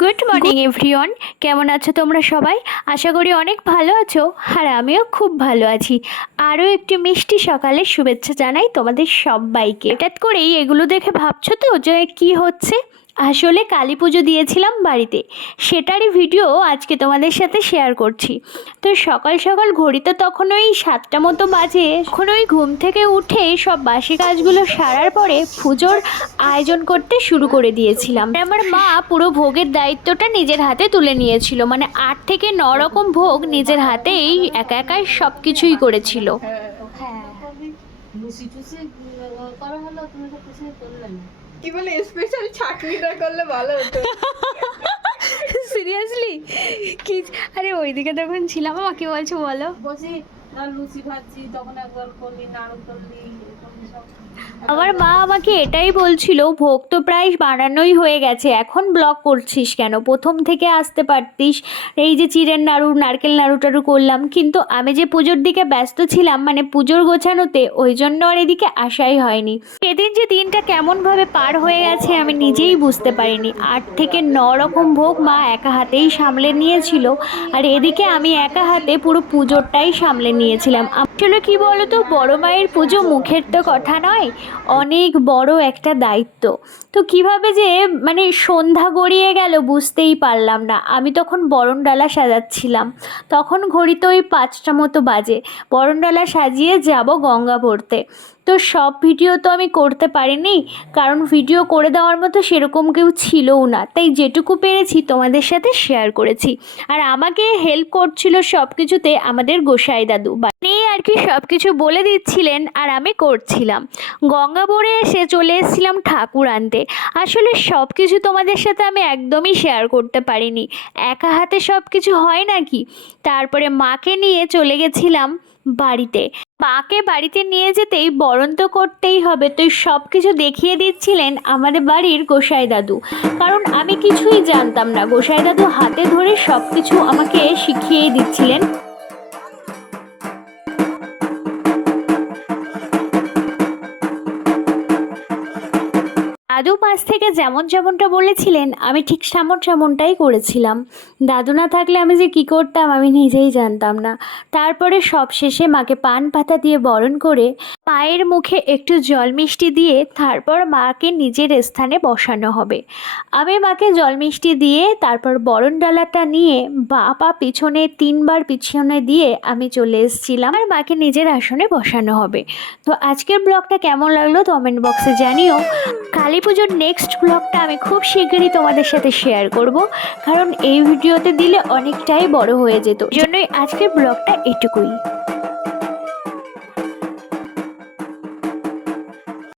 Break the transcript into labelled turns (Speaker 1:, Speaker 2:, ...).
Speaker 1: Good morning everyone কেমন আছো তোমরা সবাই? আশা করি অনেক ভালো আছো, আর আমিও খুব ভালো আছি। আরও একটি মিষ্টি সকালে শুভেচ্ছা জানাই তোমাদের সবাইকে। হঠাৎ করেই এগুলো দেখে ভাবছ তো যে কি হচ্ছে? আসলে কালী পুজো দিয়েছিলাম বাড়িতে। সেটারই ভিডিও আজকে তোমাদের সাথে শেয়ার করছি। তো সকাল সকাল ঘড়িতে তখন ওই সাতটা মতো বাজে। এখন ওই ঘুম থেকে উঠে সব বাসি কাজগুলো সারার পরে পুজোর আয়োজন করতে শুরু করে দিয়েছিলাম। আমার মা পুরো ভোগের দায়িত্বটা নিজের হাতে তুলে নিয়েছিল। মানে আট থেকে ন রকম ভোগ নিজের হাতেই একা একাই সব কিছুই করেছিল।
Speaker 2: হ্যাঁ লুচি করা হলো তুমি তো করলে না।
Speaker 3: কি বলে স্পেশাল চাকরিটা করলে ভালো হতো।
Speaker 1: সিরিয়াসলি কি? আরে ওইদিকে তখন ছিলাম আমাকে বলছো বলো।
Speaker 2: বসে না লুচি ভাজছি তখন একবার করলি নাড়ু করলি এরকম সব।
Speaker 1: আমার মা আমাকে এটাই বলছিল, ভোগ তো প্রায় বানানোই হয়ে গেছে, এখন ব্লগ করছিস কেন? প্রথম থেকে আসতে পারতিস। এই যে চিড়ের নাড়ু, নারকেল নাড়ু টাড়ু করলাম, কিন্তু আমি যে পুজোর দিকে ব্যস্ত ছিলাম মানে পুজোর গোছানোতে, ওই জন্য আর এদিকে আসাই হয়নি। সেদিন যে দিনটা কেমনভাবে পার হয়ে গেছে আমি নিজেই বুঝতে পারিনি। আট থেকে ন রকম ভোগ মা একা হাতেই সামলে নিয়েছিল, আর এদিকে আমি একা হাতে পুরো পুজোরটাই সামলে নিয়েছিলাম। আসলে কি বলতো? বড় মায়ের পুজো মুখের তো কথা নয়, অনেক বড় একটা দায়িত্ব। তো কীভাবে যে মানে সন্ধ্যা গড়িয়ে গেল বুঝতেই পারলাম না। আমি তখন বরণডালা সাজাচ্ছিলাম। তখন ঘড়িতে ওই পাঁচটা মতো বাজে। বরণডালা সাজিয়ে যাব গঙ্গা পড়তে। তো সব ভিডিও তো আমি করতে পারিনি, কারণ ভিডিও করে দেওয়ার মতো সেরকম কেউ ছিলও না। তাই যেটুকু পেরেছি তোমাদের সাথে শেয়ার করেছি। আর আমাকে হেল্প করছিল সব কিছুতে আমাদের গোসাই দাদু। মানে আর কি সব কিছু বলে দিচ্ছিলেন আর আমি করছিলাম। গঙ্গা গঙ্গাপুরে এসে চলে এসেছিলাম ঠাকুর আনতে। আসলে সব কিছু তোমাদের সাথে আমি একদমই শেয়ার করতে পারিনি। একা হাতে সব কিছু হয় নাকি? তারপরে মাকে নিয়ে চলে গেছিলাম বাড়িতে। মাকে বাড়িতে নিয়ে যেতেই বরণ তো করতেই হবে। তো সব কিছু দেখিয়ে দিচ্ছিলেন আমাদের বাড়ির গোসাই দাদু। কারণ আমি কিছুই জানতাম না। গোসাই দাদু হাতে ধরে সব কিছু আমাকে শিখিয়েই দিচ্ছিলেন। দাদু পাশ থেকে যেমন যেমনটা বলেছিলেন, আমি ঠিক তেমন সেমনটাই করেছিলাম। দাদু না থাকলে আমি যে কী করতাম, আমি নিজেই জানতাম না। তারপরে সব শেষে মাকে পান পাতা দিয়ে বরণ করে পায়ের মুখে একটু জল মিষ্টি দিয়ে তারপর মাকে নিজের স্থানে বসানো হবে। আমি মাকে জল মিষ্টি দিয়ে তারপর বরণ ডালাটা নিয়ে বা পা পিছনে তিনবার পিছনে দিয়ে আমি চলে এসেছিলাম আর মাকে নিজের আসনে বসানো হবে। তো আজকের ব্লগটা কেমন লাগল? কমেন্ট বক্সে জানিও। কালী পুজোর নেক্সট ব্লগটা আমি খুব শীঘ্রই তোমাদের সাথে শেয়ার করব, কারণ এই ভিডিওতে দিলে অনেকটাই বড় হয়ে যেত। জন্যই আজকের ব্লগটা এটুকুই।